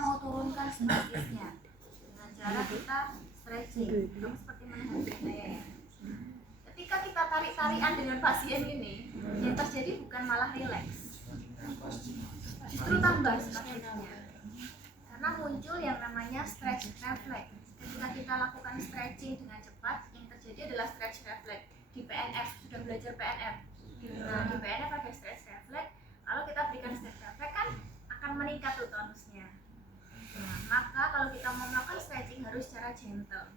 mau turunkan spastisnya dengan cara kita stretching, seperti menahan saya ya. Ketika kita tarik-tarikan dengan pasien ini, yang terjadi bukan malah rileks, justru tambah spastisnya. Karena muncul yang namanya stretch reflex. Ketika kita lakukan stretching dengan cepat, yang terjadi adalah stretch reflex. Di PNF, sudah belajar PNF. Nah, di PNF ada stretch reflex. Kalau kita berikan stretch reflex kan akan meningkat tuh tonusnya. Nah, maka kalau kita mau melakukan stretching harus secara gentle.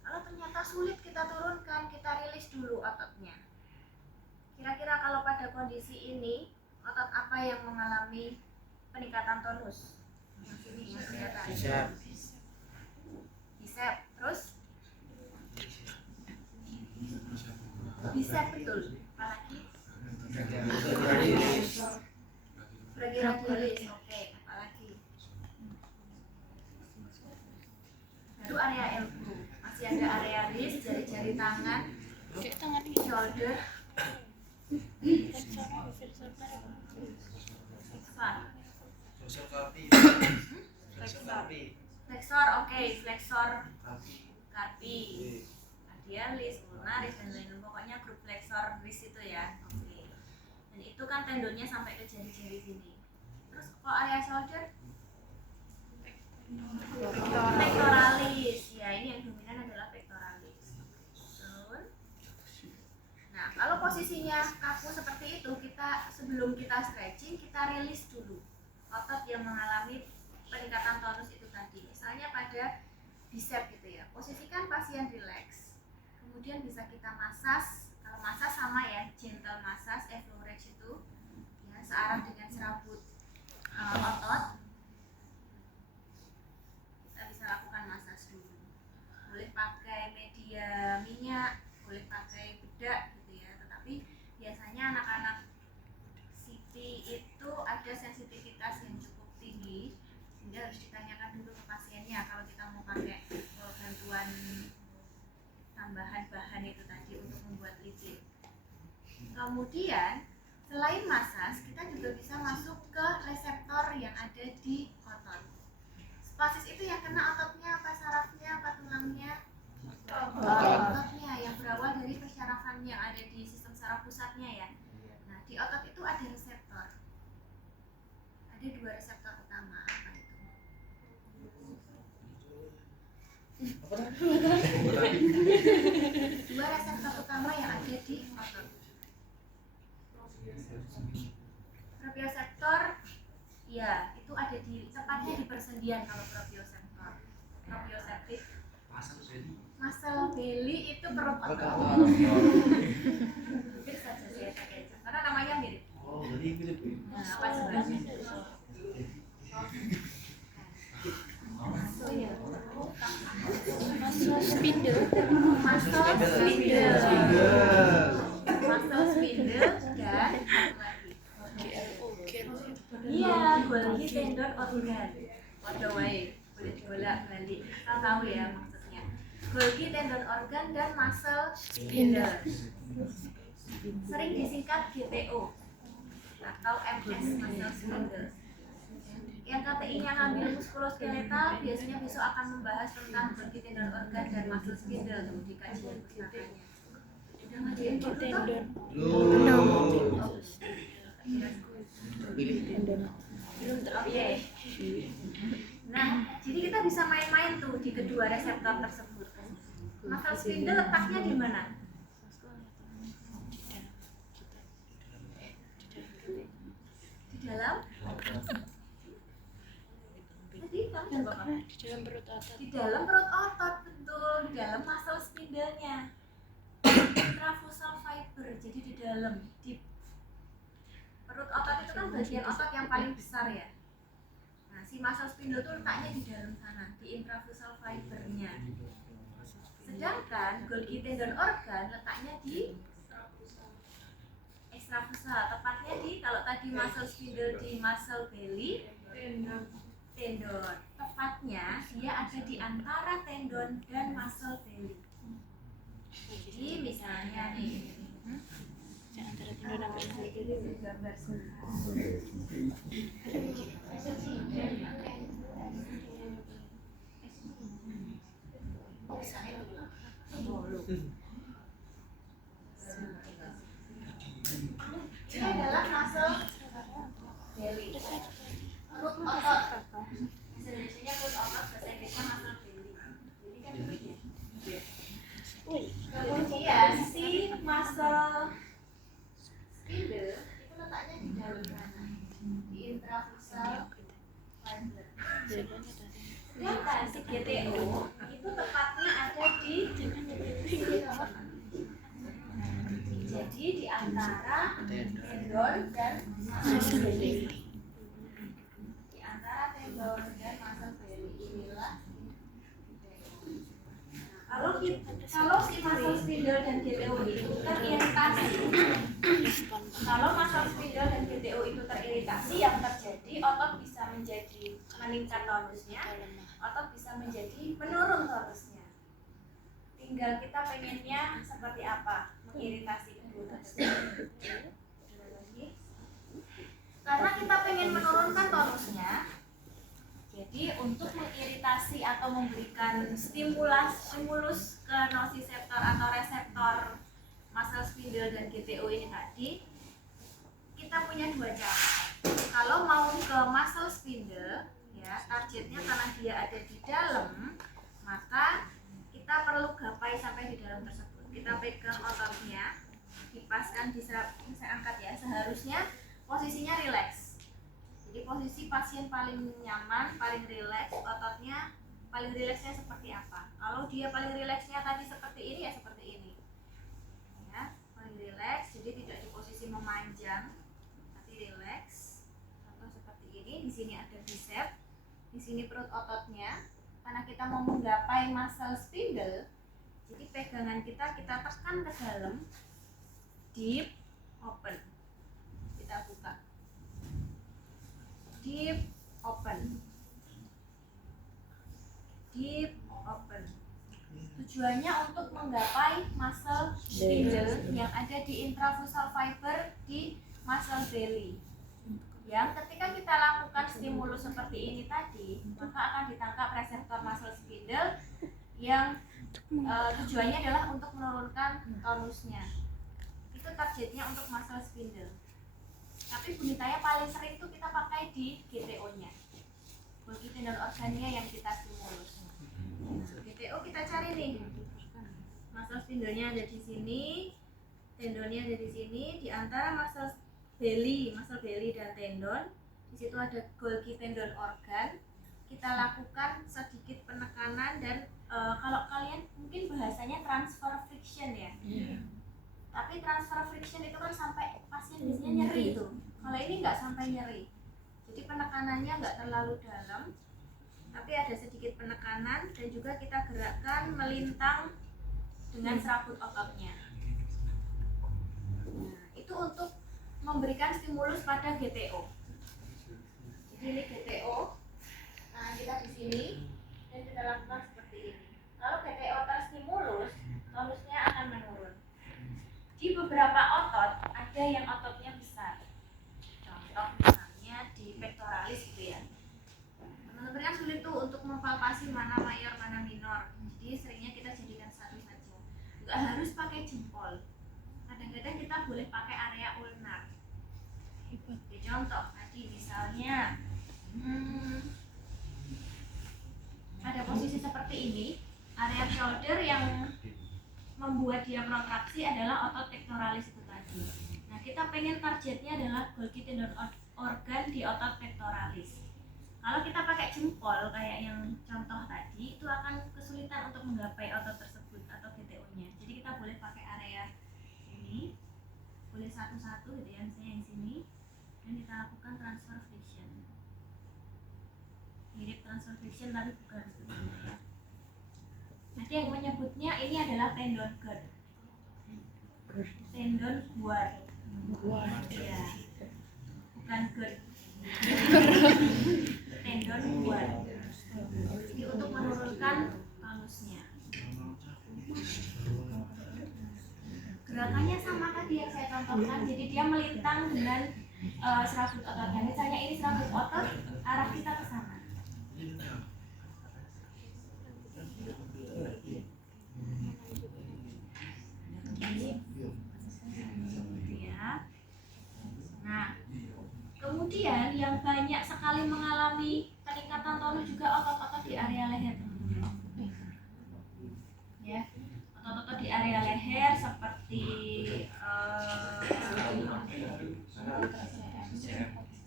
Kalau ternyata sulit kita turunkan, kita rilis dulu ototnya. Kira-kira kalau pada kondisi ini, otot apa yang mengalami peningkatan tonus? Yang sini yang kelihatan. Bicep. Terus? Bicep betul. Apalagi? Brachioradialis. Oke, apalagi? Baru area elbow. Masih ada area wrist, jari-jari tangan, shoulder, flexor, oke, flexor carpi, radialis, ulnaris dan lain-lain. Pokoknya grup flexor wrist itu ya. Oke. Dan itu kan tendonnya sampai ke jari-jari sini. Terus kalau area shoulder? Pectoralis. Ya, ini yang dominan adalah pectoralis. Turun. Nah, kalau posisinya kaku seperti itu, kita sebelum kita stretching, kita rilis dulu otot yang mengalami peningkatan tonus itu tadi. Misalnya pada bicep gitu ya. Posisikan pasien rileks. Kemudian bisa kita masas. Kalau masas sama ya, gentle masas, effleurage itu ya, searah dengan serabut otot. Kita bisa lakukan masas dulu. Boleh pakai media minyak, boleh pakai bedak gitu ya. Tetapi biasanya anak-anak CT itu ada sensitivitas yang cukup tinggi, sehingga harus ditanyakan dulu ke pasiennya kalau kita mau pakai bantuan tambahan bahan itu tadi untuk membuat licin. Kemudian selain masas, kita juga bisa masuk ke reseptor yang ada di otot. Spasis itu yang kena ototnya apa, sarafnya apa, tulangnya? Ototnya, yang berawal dari persyarafan yang ada di sistem saraf pusatnya ya. Nah, di otot itu ada reseptor. Ada 2 reseptor utama. Apa itu? Dua reseptor utama yang ada di otot. Proprioseptor, ya, itu ada di tepatnya di persendian kalau proprioseptor. Proprioseptif. Muscle belly itu perut otot. Mirip saja sih karena namanya mirip. Oh, jadi mirip. Nah, apa sebenarnya? Muscle spindle. Muscle spindle. Muscle spindle dan iya, Golgi tendon organ. Waduh, boleh dibolak-balik. Kita tahu ya maksudnya. Golgi tendon organ dan muscle spindle. Sering disingkat GTO atau MS, muscle spindle. Yang KTI-nya ngambil muskuloskeletal biasanya besok akan membahas tentang Golgi tendon organ dan muscle spindle tuh di kajian pustakanya. Udah ngajarin tendon? Belum oke. Nah, jadi kita bisa main-main tuh di kedua reseptor tersebut. Muscle spindle letaknya di mana? Di dalam? Tadi kamu coba apa? Di dalam perut otot. Di dalam perut otot, betul. Di dalam muscle spindle-nya. Intrafusal fiber, jadi di dalam, di perut otot itu kan bagian otot yang paling besar ya. Nah, si muscle spindle itu letaknya di dalam sana, di intrafusal fibernya. Sedangkan Golgi tendon organ letaknya di extrafusal, tepatnya di, kalau tadi muscle spindle di muscle belly, tendon. Tepatnya dia ada di antara tendon dan muscle belly. Jadi misalnya nih, Antara tendon apa gambar Jalannya tadi. Sedangkan si GTO itu tepatnya ada di jadi di antara tendon dan muscle belly. Di antara tendon dan muscle belly inilah. Kalau si muscle spindle dan GTO itu teriritasi, kalau muscle spindle dan GTO itu teriritasi, yang terjadi otot bisa menjadi meningkat tonusnya, otot bisa menjadi menurun tonusnya. Tinggal kita pengennya seperti apa, mengiritasi kedua tersebut. Karena kita pengen menurunkan tonusnya, jadi untuk mengiritasi atau memberikan stimulus ke nociceptor atau reseptor muscle spindle dan GTO ini tadi, kita punya dua cara. Kalau mau ke muscle spindle, ya targetnya karena dia ada di dalam, maka kita perlu gapai sampai di dalam tersebut. Kita pegang ototnya, dipaskan, bisa angkat ya. Seharusnya posisinya rileks. Jadi posisi pasien paling nyaman, paling rileks, ototnya paling rileksnya seperti apa? Kalau dia paling rileksnya tadi seperti ini, ya seperti ini. Ya, paling rileks, jadi tidak di posisi memanjang, tapi rileks. Atau seperti ini, di sini ada bicep, di sini perut ototnya. Karena kita mau menggapai muscle spindle, jadi pegangan kita tekan ke dalam, deep, open. Kita buka. Deep, open. Deep, open. Tujuannya untuk menggapai muscle spindle yang ada di intravasal fiber di muscle belly. Yang ketika kita lakukan stimulus seperti ini tadi, maka akan ditangkap reseptor muscle spindle yang tujuannya adalah untuk menurunkan tonusnya. Itu targetnya untuk muscle spindle. Tapi bunitanya paling sering itu kita pakai di GTO-nya, Golgi tendon organnya yang kita stimulus. GTO kita cari nih, muscle spindle-nya ada di sini, tendonnya ada di sini, di antara muscle belly dan tendon. Di situ ada Golgi tendon organ. Kita lakukan sedikit penekanan dan kalau kalian mungkin bahasanya transfer friction ya. Tapi transfer friction itu kan sampai pasien biasanya nyeri itu. Kalau ini nggak sampai nyeri. Jadi penekanannya nggak terlalu dalam, tapi ada sedikit penekanan dan juga kita gerakkan melintang dengan serabut ototnya. Nah, itu untuk memberikan stimulus pada GTO. Jadi ini GTO. Nah, kita di sini dan kita lakukan seperti ini. Kalau GTO terstimulus, tonusnya akan menurun. Di beberapa otot ada yang ototnya besar. Contoh misalnya di pectoralis gitu ya. Teman-teman kan sulit tuh untuk mempalpasi mana mayor, mana minor. Jadi seringnya kita jadikan satu saja. Enggak harus pakai jempol. Kadang-kadang kita boleh pakai area ulnar. Oke, contoh tadi misalnya ada posisi seperti ini, area shoulder yang membuat dia kontraksi adalah otot pectoralis itu tadi. Nah, kita pengen targetnya adalah Golgi tendon organ di otot pectoralis. Kalau kita pakai jempol kayak yang contoh tadi, itu akan kesulitan untuk menggapai otot tersebut atau GTO-nya. Jadi kita boleh pakai area ini, boleh satu-satu gitu ya, misalnya yang sini, dan kita lakukan transfer friction. Mirip transfer friction tapi bukan sebetulnya ya. Ada yang menyebutnya ini adalah tendon GERD. Tendon guard. Ya. Bukan GERD. Tendon guard. Jadi untuk menurunkan tonusnya. Gerakannya sama tadi yang saya contohkan. Jadi dia melintang dengan serabut ototnya. Misalnya ini serabut otot, arah kita ke sana. Ya. Nah, kemudian yang banyak sekali mengalami peningkatan tonus juga otot-otot di area leher. Ya, otot-otot di area leher seperti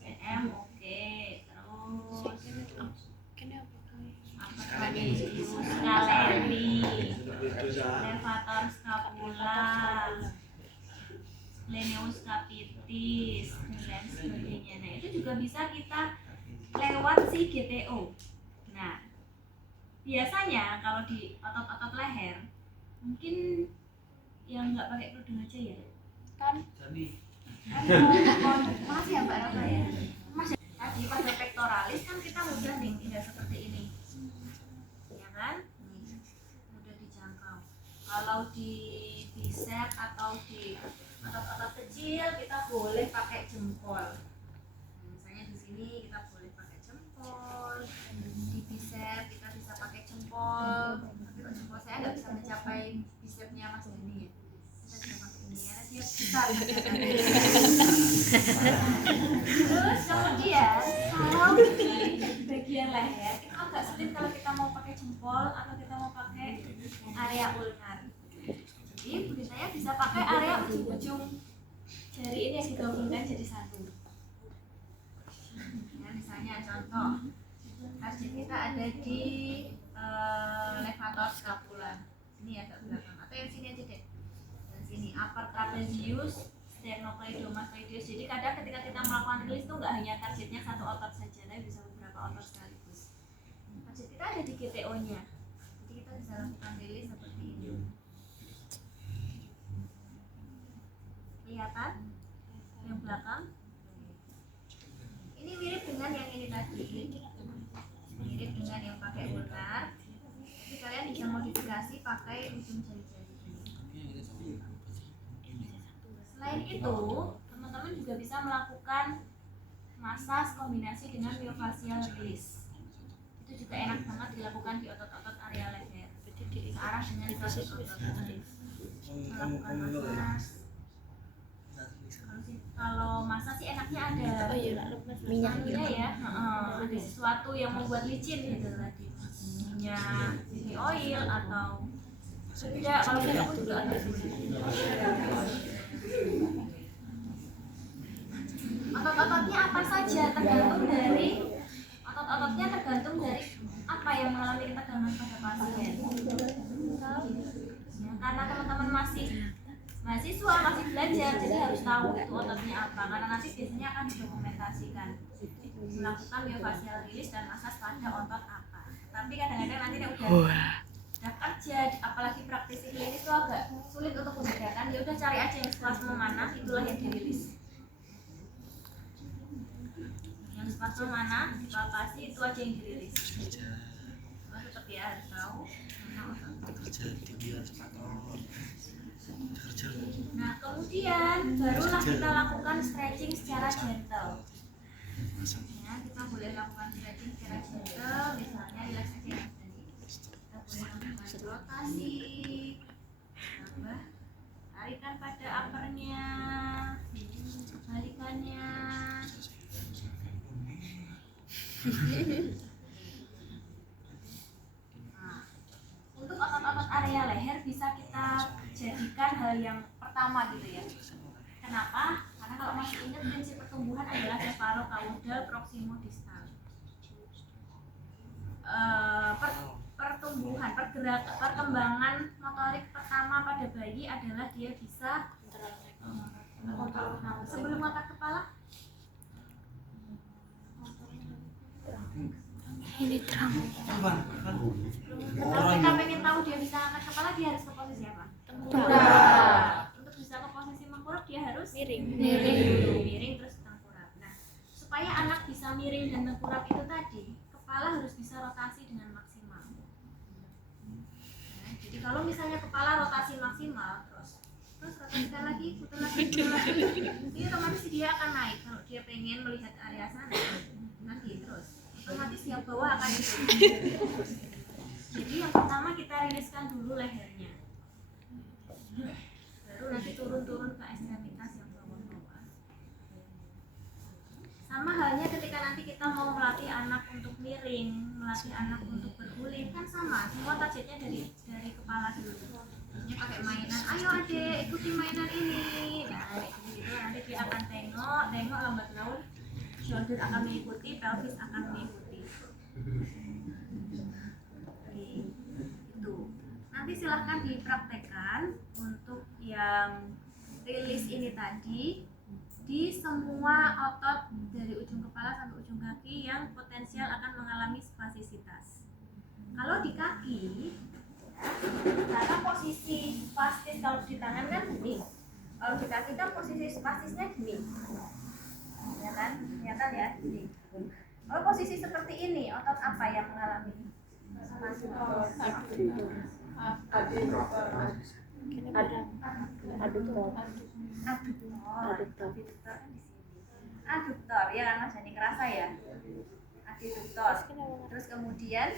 CM, oke, terus Kenapa? upper trapezius, scaleri, levator scapula, splenius capitis dan lain sebagainya. Nah, itu juga bisa kita lewat si GTO. Nah, biasanya kalau di otot-otot leher mungkin yang nggak pakai kerudung aja ya kan masih ya Mbak Rafa ya Mas tadi pada pectoralis kan kita mudah nih tidak seperti ini ya kan mudah dijangkau. Kalau di bicep atau di otot-otot kecil kita boleh pakai jempol. Misalnya di sini kita boleh pakai jempol, di bicep kita bisa pakai jempol. Tapi kok jempol saya nggak bisa mencapai bicepnya Mas Deni ya. Kita bisa pakai ini karena dia besar. Terus kemudian kalau di bagian leher itu agak sulit kalau kita mau pakai jempol atau kita mau pakai area ulnar. Jadi budi saya bisa pakai area ujung-ujung jari ini yang digabungkan jadi satu. Ya, misalnya contoh target kita ada di levator scapula sini ya ke belakang atau yang sini aja deh yang sini upper trapezius sternocleidomastoideus. Jadi kadang ketika kita melakukan rilis itu nggak hanya targetnya satu otot saja tapi bisa beberapa otot sekaligus. Target kita ada di GTO nya jadi kita bisa lakukan rilis seperti ini. Kelihatan yang belakang ini mirip dengan yang ini tadi, mirip dengan yang pakai ulnar, tapi kalian bisa modifikasi pakai ujung jari-jari. Selain itu, teman-teman juga bisa melakukan massage kombinasi dengan myofascial release. Itu juga enak banget dilakukan di otot-otot area leher, searah dengan proses otot. Melakukan massage. Kalau massage sih enaknya ada minyaknya ya, ada sesuatu yang membuat licin gitu tadi, minyak, baby oil atau tidak. Kalau tidak pun juga ada. Otot-ototnya apa saja tergantung dari apa yang mengalami ketegangan pada pasien. Ya, karena teman-teman masih mahasiswa masih belajar jadi harus tahu itu ototnya apa karena nanti biasanya akan didokumentasikan melakukan myofascial release dan massage pada otot apa. Tapi kadang-kadang nanti udah kerja apalagi praktisi klinis itu agak sulit untuk membedakan. Ya udah cari aja yang spasme mana itulah yang dirilis, yang spasme mana dipalpasi itu aja yang dirilis. Tetap ya harus tahu mana otot. Nah kemudian barulah kita lakukan stretching secara gentle. Ya, kita boleh lakukan stretching secara gentle, misalnya relaksasi yang tadi. Kita boleh lakukan rotasi, tambah tarikan pada uppernya, balikannya. Untuk otot-otot area leher bisa kita jadikan hal yang pertama gitu ya. Kenapa? Karena kalau masih ingat prinsip pertumbuhan adalah cephalocaudal proximodistal. Perkembangan motorik pertama pada bayi adalah dia bisa sebelum angkat kepala. Ini terang. Kalau kita pengen tahu dia bisa angkat kepala, dia harus ke posisi apa? Tengkurap. Untuk bisa ke posisi mengkurap, dia harus Miring. miring terus tengkurap. Nah, supaya anak bisa miring dan tengkurap itu tadi, kepala harus bisa rotasi dengan maksimal. Nah, jadi kalau misalnya kepala rotasi maksimal, terus rotasikan lagi, putar lagi, ini otomatis dia akan naik. Kalau dia pengen melihat area sana, lagi terus. Otomatis yang bawah akan jadi yang pertama kita riliskan dulu lehernya, baru nanti turun ke ekstremitas yang bawah-bawah. Sama halnya ketika nanti kita mau melatih anak untuk miring, melatih anak untuk berguling, kan sama, semua targetnya dari kepala dulu. Ini pakai mainan, ayo adik ikuti mainan ini. Nah kayak gitu nanti dia akan tengok lambat laun, shoulder akan mengikuti, pelvis akan mengikuti. akan dipraktekkan untuk yang rilis ini tadi di semua otot dari ujung kepala sampai ujung kaki yang potensial akan mengalami spasisitas. Kalau di kaki, karena posisi spastis kalau di tangan kan gini, kalau di kaki kan posisi spastisnya gini, ya kan? Kelihatan ya, gini. Kalau posisi seperti ini, otot apa yang mengalami spastis? Aduktor ya kan Mas Jani, kerasa ya, aduktor. Terus kemudian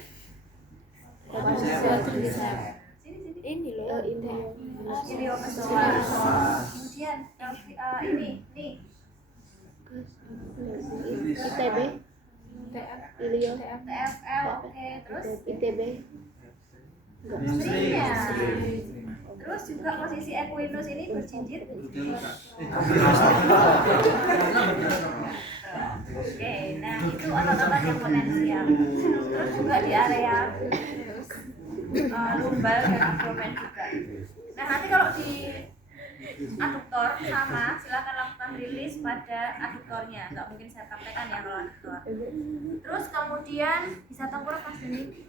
sini Ini loh, iliomesoas. Kemudian yang ini nih ITB, Ilio, TFL, oke. Terus ITB, istrinya. Terus juga posisi equinus ini berjinjit. Oke, nah itu otot-otot yang potensial. Terus juga di area lumbal dan abdomen juga. Nah nanti kalau di aduktor sama, silakan lakukan rilis pada aduktornya. Nggak mungkin saya praktekkan ya kalau aduktor. Terus kemudian bisa tengkurap Mas Deni.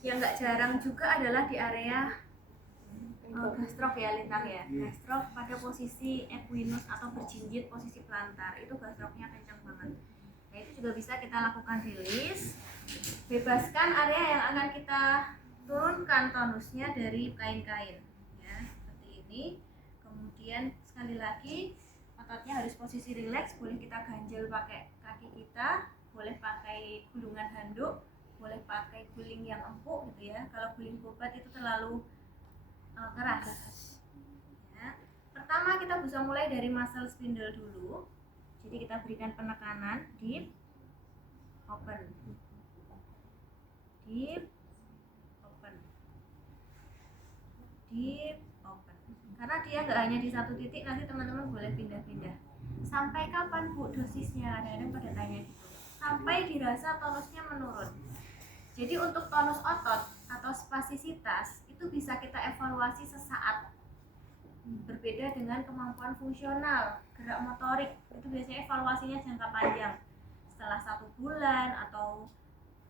Yang nggak jarang juga adalah di area gastrok ya, lintang ya. Gastrok pada posisi equinus atau berjinjit posisi plantar, itu gastroknya kencang banget. Nah itu juga bisa kita lakukan rilis. Bebaskan area yang akan kita turunkan tonusnya dari kain-kain ya, seperti ini. Kemudian sekali lagi ototnya harus posisi rileks, boleh kita ganjel pakai kaki kita, boleh pakai gulungan handuk, boleh pakai guling yang empuk gitu ya. Kalau guling bobat itu terlalu keras ya. Pertama kita bisa mulai dari muscle spindle dulu. Jadi kita berikan penekanan deep, open, deep, open, deep, open. Karena dia nggak hanya di satu titik, nanti teman-teman boleh pindah-pindah. Sampai kapan Bu dosisnya? Kadang-kadang pada tanya gitu. Sampai dirasa tonusnya menurun. Jadi untuk tonus otot atau spasisitas itu bisa kita evaluasi sesaat. Berbeda dengan kemampuan fungsional, gerak motorik, itu biasanya evaluasinya jangka panjang. Setelah 1 bulan atau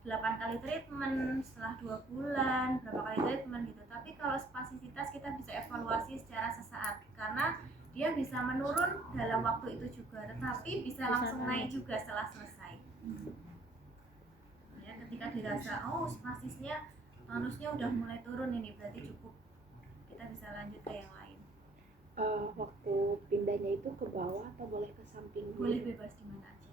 8 kali treatment, setelah 2 bulan, berapa kali treatment gitu. Tapi kalau spasisitas kita bisa evaluasi secara sesaat, karena dia bisa menurun dalam waktu itu juga, tetapi bisa langsung naik juga setelah selesai. Ya, ketika dirasa, oh spastisnya, tonusnya udah mulai turun ini, berarti cukup. Kita bisa lanjut ke yang lain. Waktu pindahnya itu ke bawah atau boleh ke samping? Boleh bebas di mana aja.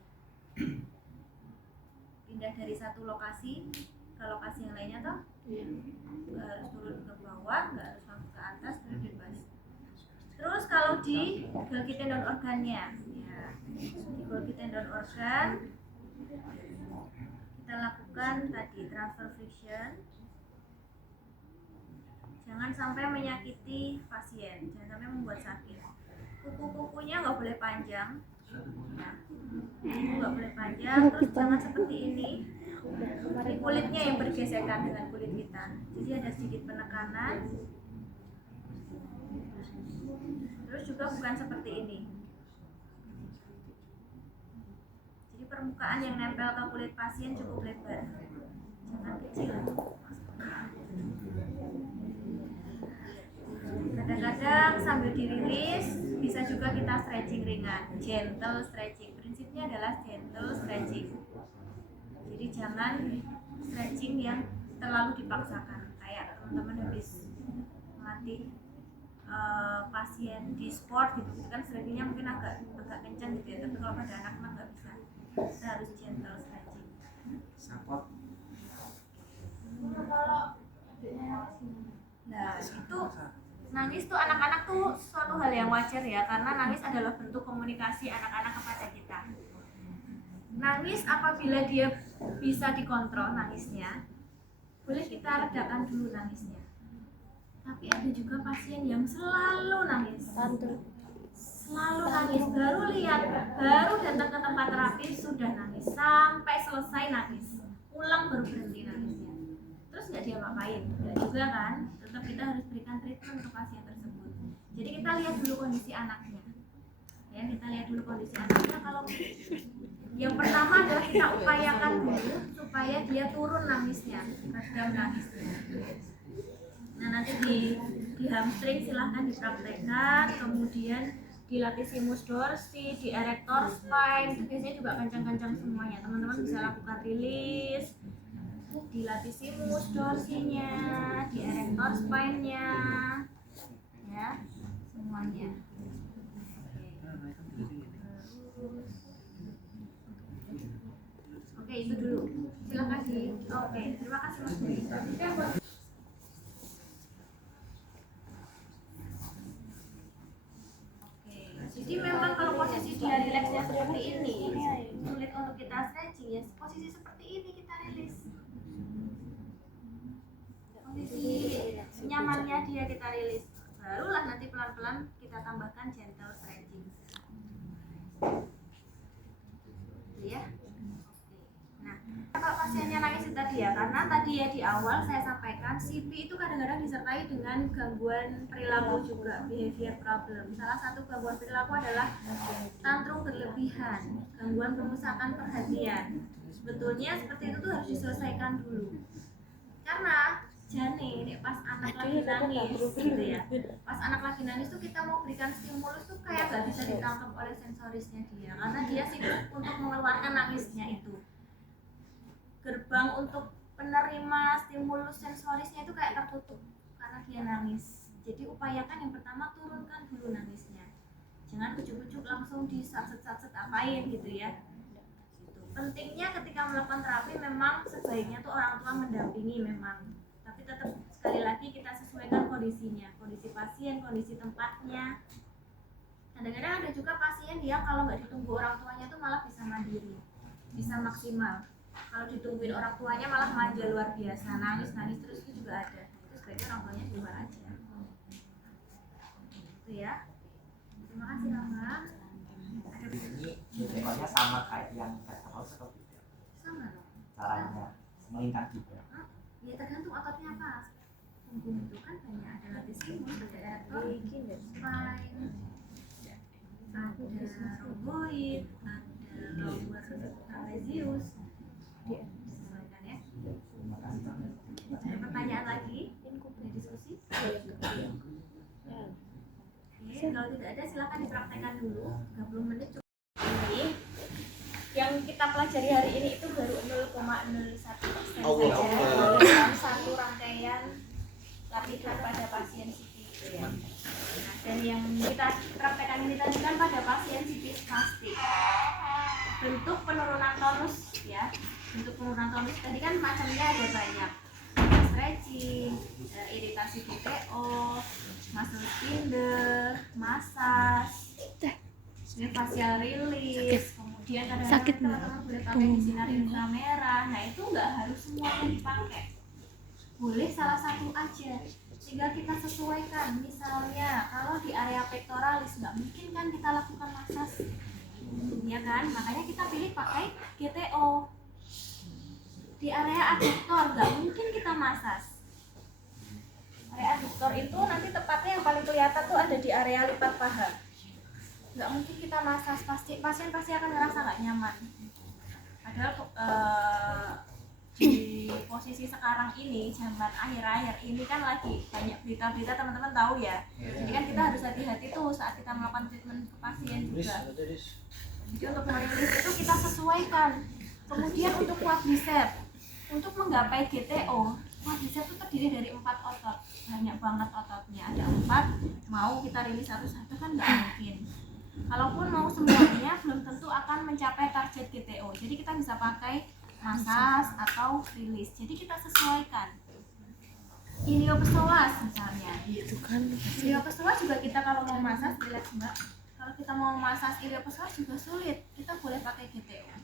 Pindah dari satu lokasi ke lokasi yang lainnya toh, nggak harus turun ke bawah, nggak harus langsung ke atas, terus bebas. Terus kalau di Golgi tendon organnya, ya, di Golgi tendon organ kita lakukan tadi transfer friction. Jangan sampai menyakiti pasien, jangan sampai membuat sakit. Kuku-kukunya nggak boleh panjang, ya. Nggak boleh panjang. Terus jangan seperti ini. Ini kulitnya yang bergesekan dengan kulit kita. Jadi ada sedikit penekanan. Terus juga bukan seperti ini. Jadi permukaan yang nempel ke kulit pasien cukup lebar, jangan kecil. Kadang-kadang sambil dirilis bisa juga kita stretching ringan, gentle stretching. Prinsipnya adalah gentle stretching. Jadi jangan stretching yang terlalu dipaksakan. Kayak teman-teman habis melatih pasien di sport gitu kan, stretchingnya mungkin agak kencang gitu ya. Tapi kalau pada anak-anak nggak bisa, kita harus gentle stretching. Nah itu nangis tuh anak-anak tuh suatu hal yang wajar ya, karena nangis adalah bentuk komunikasi anak-anak kepada kita. Nangis apabila dia bisa dikontrol nangisnya, boleh kita redakan dulu nangisnya. Tapi ada juga pasien yang selalu nangis, selalu nangis, baru datang ke tempat terapi sudah nangis, sampai selesai nangis, pulang baru berhenti nangisnya. terus nggak dia ngapain, nggak juga kan, tetap kita harus berikan treatment untuk pasien tersebut. Jadi kita lihat dulu kondisi anaknya ya, kita lihat dulu kondisi anaknya. Kalau yang pertama adalah kita upayakan dulu supaya dia turun nangisnya, redam nangisnya. Nah nanti di hamstring silahkan dipraktekkan, kemudian dilatih sinus dorsi, di erector spine, itu biasanya juga kencang-kencang semuanya. Teman-teman bisa lakukan rilis, dilatih sinus dorsinya, di erector spine-nya, ya semuanya. Oke, itu dulu. Silakan di. Oke, terima kasih Mas Dewi. Jadi memang kalau posisi dia rileksnya seperti ini, sulit untuk kita stretching ya. Posisi seperti ini kita rilis. Posisi nyamannya dia kita rilis. Barulah nanti pelan-pelan kita tambahkan gentle stretching. Ya. Nah, kalau pasiennya nangis itu tadi ya, karena tadi ya di awal saya sampaikan CP itu kadang-kadang disertai dengan gangguan perilaku juga, behavior problem. Salah satu gangguan perilaku adalah tantrum berlebihan, gangguan pemusatan perhatian. Sebetulnya seperti itu tuh harus diselesaikan dulu. Karena jane nek pas anak lagi nangis gitu ya, pas anak lagi nangis tuh kita mau berikan stimulus tuh kayak gak bisa ditangkap oleh sensorisnya dia, karena dia sibuk untuk mengeluarkan nangisnya itu. Gerbang untuk penerima stimulus sensorisnya itu kayak tertutup karena dia nangis. Jadi upayakan yang pertama turunkan dulu nangisnya, jangan ujuk-ujuk langsung disatset-satset apain gitu ya. Gitu. Pentingnya ketika melakukan terapi memang sebaiknya tuh orang tua mendampingi memang, tapi tetap sekali lagi kita sesuaikan kondisinya, kondisi pasien, kondisi tempatnya. Kadang-kadang ada juga pasien dia kalau nggak ditunggu orang tuanya tuh malah bisa mandiri, bisa maksimal. Kalau ditungguin orang tuanya malah manja luar biasa, nangis terus, itu juga ada. Itu sebaiknya orang tuanya di luar aja. Itu ya. Terima kasih Rama. Ini dekornya sama kayak yang kata house atau tidak? Sama dong. Caranya melingkar juga. Ya tergantung ototnya apa. Punggung itu kan banyak, ada latissimus, ada erector spine, ada rhomboid, ada lower trapezius. Disesuaikan ya. Terima kasih. Ada pertanyaan lagi? Ada diskusi? Oke, kalau tidak ada silakan dipraktekkan dulu. 30 menit cukup. Ini yang kita pelajari hari ini itu baru 0,01% saja dalam satu rangkaian latihan pada pasien CP itu ya. Nah, dan yang kita praktekkan ini tadi kan pada pasien CP spastik. Bentuk penurunan tonus ya. Bentuk penurunan tonus tadi kan macamnya ada banyak. Stretching, iritasi GTO, muscle sphincter, massage, facial release, kemudian kadang-kadang teman-teman boleh pakai di sinar inframerah. Nah itu nggak harus semuanya dipakai, boleh salah satu aja, sehingga kita sesuaikan. Misalnya kalau di area pectoralis nggak mungkin kan kita lakukan massage, ya kan, makanya kita pilih pakai GTO. Di area aduktor nggak mungkin kita massage. Area aduktor itu nanti tepatnya yang paling kelihatan tuh ada di area lipat paha. Nggak mungkin kita massage, pasien pasti akan ngerasa nggak nyaman. Padahal di posisi sekarang ini, zaman akhir-akhir ini kan lagi banyak berita-berita, teman-teman tahu ya. Jadi kan kita harus hati-hati tuh saat kita melakukan treatment ke pasien juga. Jadi untuk merilis itu kita sesuaikan. Kemudian untuk quadriceps, untuk menggapai GTO, quadriceps itu terdiri dari 4 otot, banyak banget ototnya, ada 4. Mau kita rilis satu-satu kan nggak mungkin. Kalaupun mau semuanya, belum tentu akan mencapai target GTO. Jadi kita bisa pakai massage atau rilis. Jadi kita sesuaikan. Iliopsoas misalnya. Iliopsoas juga kita kalau mau massage, relax mbak. Kalau kita mau massage iliopsoas juga sulit. Kita boleh pakai GTO.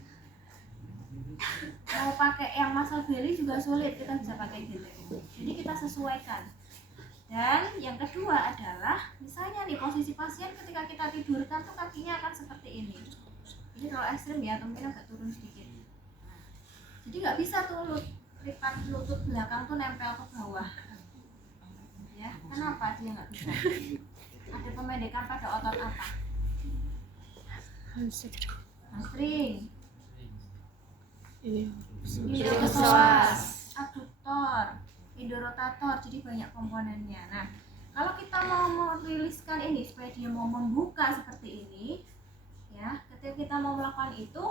Mau pakai yang muscle belly juga sulit, kita bisa pakai GTO. Jadi kita sesuaikan. Dan yang kedua adalah misalnya nih posisi pasien ketika kita tidurkan tuh kakinya akan seperti ini. Ini kalau ekstrim ya, atau mungkin agak turun sedikit. Jadi nggak bisa tuh tripat lutut belakang tuh nempel ke bawah. Ya, kenapa dia nggak bisa? Ada pemendekan pada otot apa? Hamstring, iliopsoas, abduktor, indorotator, jadi banyak komponennya. Nah, kalau kita mau meriliskan ini supaya dia mau membuka seperti ini, ya, ketika kita mau melakukan itu,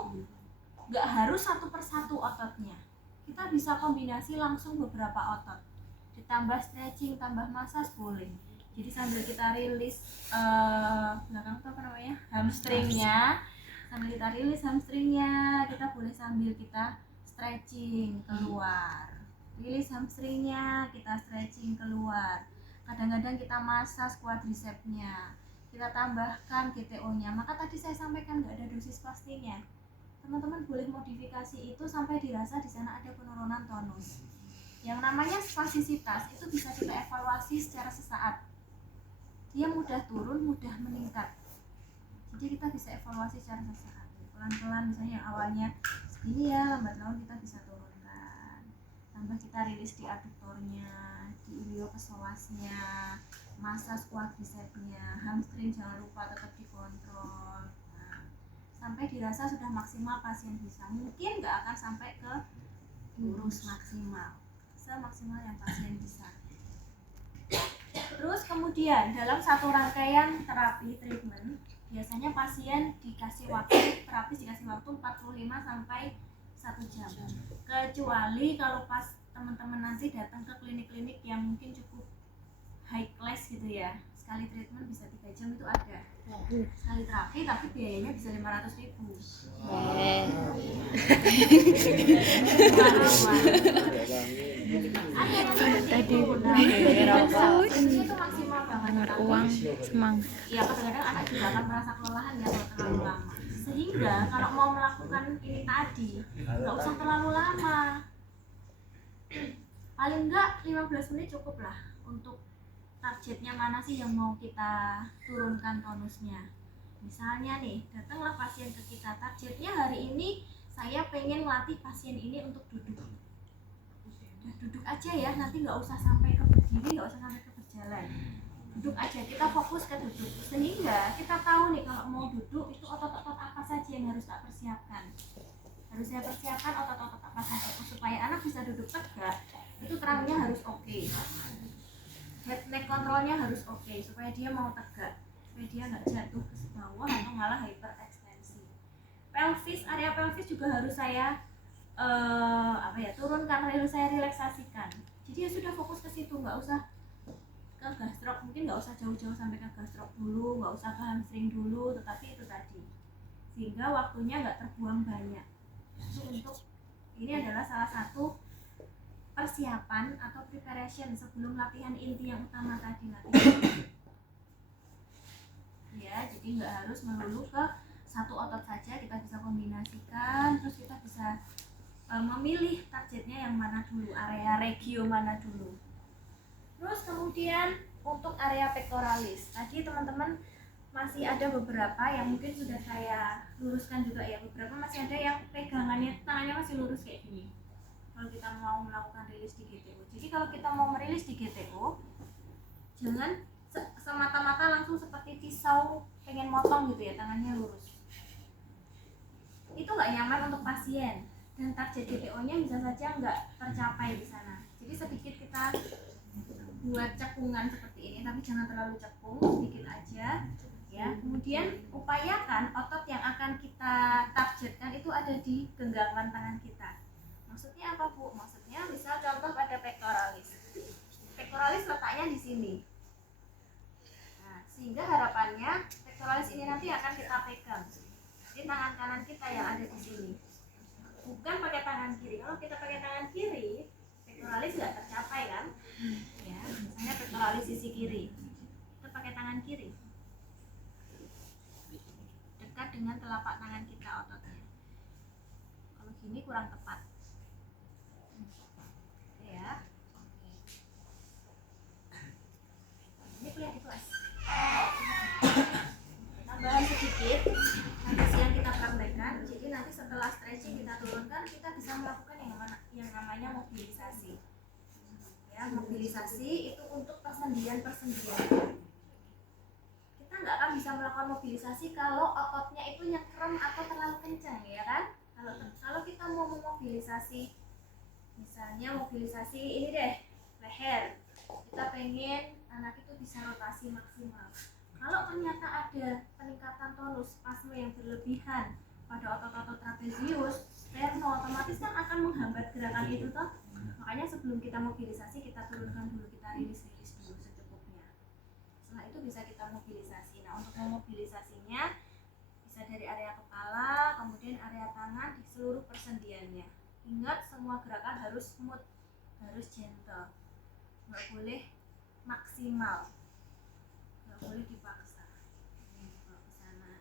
nggak harus satu persatu ototnya. Kita bisa kombinasi langsung beberapa otot. Ditambah stretching, tambah massage boleh. Jadi sambil kita rilis belakang itu apa namanya? Hamstringnya, sambil kita rilis hamstringnya, kita boleh sambil kita stretching keluar. Rilis hamstringnya, kita stretching keluar. Kadang-kadang kita massage quadricepsnya. Kita tambahkan GTO-nya. Maka tadi saya sampaikan nggak ada dosis pastinya. Teman-teman boleh modifikasi itu sampai dirasa di sana ada penurunan tonus. Yang namanya spasisitas itu bisa kita evaluasi secara sesaat. Dia mudah turun, mudah meningkat. Jadi kita bisa evaluasi secara sesaat. Pelan-pelan misalnya awalnya segini ya, lambat laun kita bisa turunkan. Tambah kita rilis di aduktornya, di iliopsoasnya, massage quadricepsnya, hamstring jangan lupa tetap dikontrol. Nah, sampai dirasa sudah maksimal pasien bisa. Mungkin nggak akan sampai ke lurus maksimal, semaksimal yang pasien bisa. Terus kemudian dalam satu rangkaian terapi treatment, biasanya pasien dikasih waktu, terapis dikasih waktu 45 sampai 1 jam. Kecuali kalau pas teman-teman nanti datang ke klinik-klinik yang mungkin cukup high class gitu ya, sekali treatment bisa 3 jam itu ada. Sekali terapi tapi biayanya bisa 500.000. Tadi itu maksimal banget uang semangat. Ya kadang-kadang anak juga akan merasa kelelahan ya kalau terlalu lama. Sehingga kalau mau melakukan ini tadi nggak usah terlalu lama. Paling enggak 15 menit cukup lah untuk targetnya mana sih yang mau kita turunkan tonusnya. Misalnya nih, datanglah pasien ke kita, targetnya hari ini saya pengen melatih pasien ini untuk duduk. Udah duduk aja ya, nanti nggak usah sampai ke berdiri, nggak usah sampai ke berjalan. Duduk aja, kita fokus ke duduk. Sehingga kita tahu nih kalau mau duduk itu otot-otot apa saja yang harus tak persiapkan. Harus saya persiapkan otot-otot apa saja supaya anak bisa duduk tegak. Itu teramnya harus oke. Head neck controlnya harus oke supaya dia mau tegak, supaya dia nggak jatuh ke bawah atau malah hyperekstensi. Pelvis, area pelvis juga harus saya turunkan, harus saya relaksasikan. Jadi ya sudah fokus ke situ, nggak usah ke gastrok, mungkin nggak usah jauh-jauh sampai ke gastrok dulu, nggak usah ke hamstring dulu, tetapi itu tadi sehingga waktunya nggak terbuang banyak. Untuk ini adalah salah satu persiapan atau preparation sebelum latihan inti yang utama tadi, latihan. Ya, jadi nggak harus melulu ke satu otot saja, kita bisa kombinasikan, terus kita bisa memilih targetnya yang mana dulu, area regio mana dulu. Terus kemudian untuk area pectoralis, tadi teman-teman masih ada beberapa yang mungkin sudah saya luruskan juga ya, beberapa masih ada yang pegangannya tangannya masih lurus kayak gini. Kalau kita mau melakukan rilis di GTO, jadi kalau kita mau merilis di GTO, jangan semata-mata langsung seperti pisau pengen motong gitu ya, tangannya lurus. Itu nggak nyaman untuk pasien dan target GTO-nya bisa saja nggak tercapai di sana. Jadi sedikit kita buat cekungan seperti ini, tapi jangan terlalu cekung, sedikit aja ya. Kemudian upayakan otot yang akan kita targetkan itu ada di genggaman tangan kita. Maksudnya apa Bu? Maksudnya misal contoh pada pectoralis. Pectoralis letaknya di sini. Nah, sehingga harapannya pectoralis ini nanti akan kita pegang. Jadi tangan kanan kita yang ada di sini. Bukan pakai tangan kiri. Kalau kita pakai tangan kiri, pectoralis nggak tercapai kan? Ya, misalnya pectoralis sisi kiri. Kita pakai tangan kiri. Dekat dengan telapak tangan kita ototnya. Kalau gini kurang tepat. Ya. Ini kuliah di kelas. Tambahan sedikit, nanti siang kita praktekkan. Jadi nanti setelah stretching kita turunkan, kita bisa melakukan yang namanya mobilisasi. Ya, mobilisasi itu untuk persendian-persendian. Kita nggak akan bisa melakukan mobilisasi kalau ototnya itu nyekrem atau terlalu kencang, ya kan? Kalau kita mau memobilisasi, misalnya mobilisasi ini deh, leher, kita pengen anak itu bisa rotasi maksimal. Kalau ternyata ada peningkatan tonus spasme yang berlebihan pada otot-otot trapezius, sterno, otomatis kan akan menghambat gerakan itu toh. Makanya sebelum kita mobilisasi, kita turunkan dulu, kita rilis-rilis dulu secukupnya. Setelah itu bisa kita mobilisasi. Nah, untuk memobilisasinya bisa dari area kepala, kemudian area tangan di seluruh persendiannya. Ingat, semua gerakan harus smooth, harus gentle, nggak boleh maksimal, nggak boleh dipaksa. Bawa ke sana,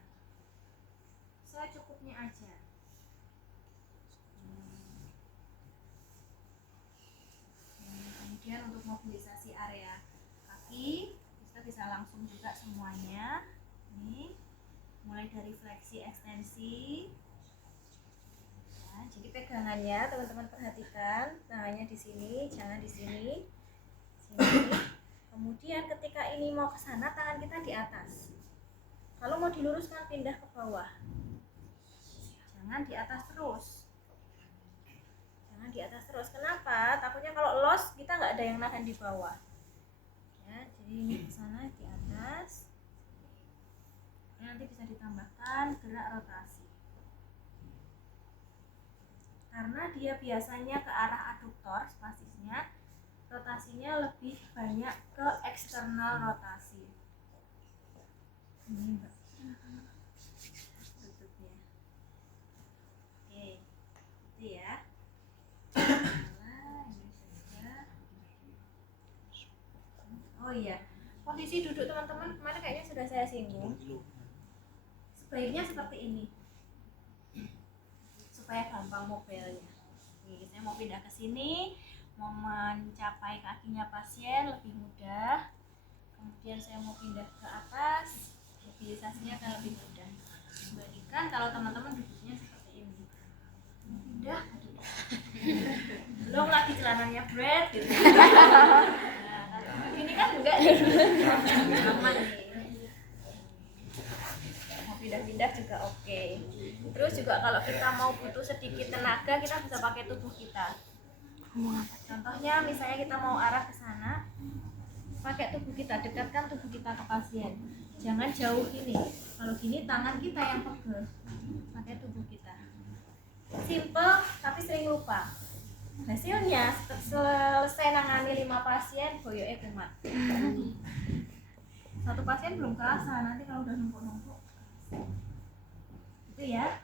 secukupnya aja. Kemudian untuk mobilisasi area kaki, kita bisa langsung juga semuanya. Ini mulai dari fleksi ekstensi. Nah, jadi pegangannya teman-teman perhatikan, tangannya di sini, jangan di sini. Sini. Kemudian ketika ini mau ke sana, tangan kita di atas. Kalau mau diluruskan, pindah ke bawah. Jangan di atas terus. Jangan di atas terus. Kenapa? Takutnya kalau los kita nggak ada yang nahan di bawah. Ya, jadi ini ke sana di atas. Nanti bisa ditambahkan gerak rotasi. Karena dia biasanya ke arah aduktor spasisnya, rotasinya lebih banyak ke eksternal rotasi. Ini Mbak. Tutupnya. Oke, itu ya. Oh iya, posisi duduk teman-teman kemarin kayaknya sudah saya singgung. Sebaiknya seperti ini, supaya gampang mobilnya. Nih, saya mau pindah ke sini, mau mencapai kakinya pasien lebih mudah. Kemudian saya mau pindah ke atas, mobilisasinya akan lebih mudah. Dibandingkan kalau teman-teman duduknya seperti ini, pindah, belum lagi celananya bread gitu. Nah, ini kan enggak nih, aman nih. Mau pindah-pindah juga oke. Terus juga kalau kita mau butuh sedikit tenaga, kita bisa pakai tubuh kita. Contohnya misalnya kita mau arah ke sana, pakai tubuh kita, dekatkan tubuh kita ke pasien. Jangan jauh ini. Kalau gini tangan kita yang pegel. Pakai tubuh kita. Simple tapi sering lupa. Hasilnya selesai nangani 5 pasien, boyoke kumat. Satu pasien belum kerasa, nanti kalau udah numpuk-numpuk. Itu ya.